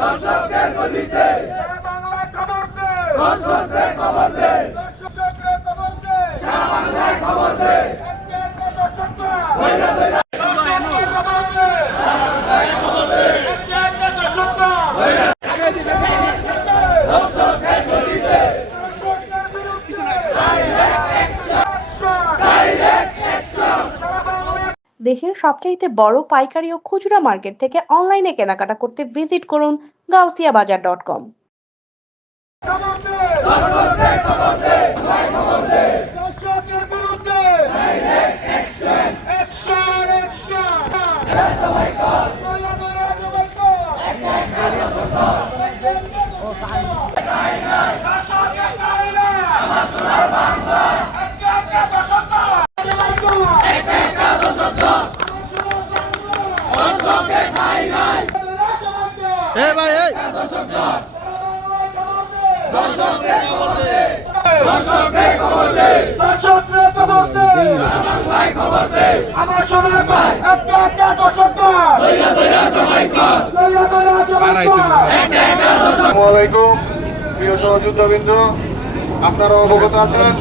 দর্শকদের গলিতে বাংলা খবর দে, দর্শকদের খবর দে দর্শকদের খবর দে, সারা বাংলায় খবর দে দর্শকরা ধৈর্য ধৈর্য দর্শকদের খবর দে, দর্শকরা দর্শকদের গলিতে দর্শকদের বিরুদ্ধে ডাইরেক্ট অ্যাকশন দেশের সবচাইতে বড় পাইকারি ও খুচরা মার্কেট থেকে অনলাইনে কেনাকাটা করতে ভিজিট করুন gausiyabazar.com। খবর দে, দর্শকদের খবর দে দর্শকদের বিরুদ্ধে অ্যাকশন অ্যাকশন অ্যাকশন দর্শকদের ঠাই নাই দর্শকদের খবর দে দর্শকদের খবর দে দর্শকদের খবর দে, সারা বাংলায় খবর দে আমার সময় পায় একটা একটা দর্শকরা ধৈর্য ধৈর্য জমাই কর আসসালামু আলাইকুম প্রিয় সহযোদ্ধাবৃন্দ, আপনারা অবগত আছেন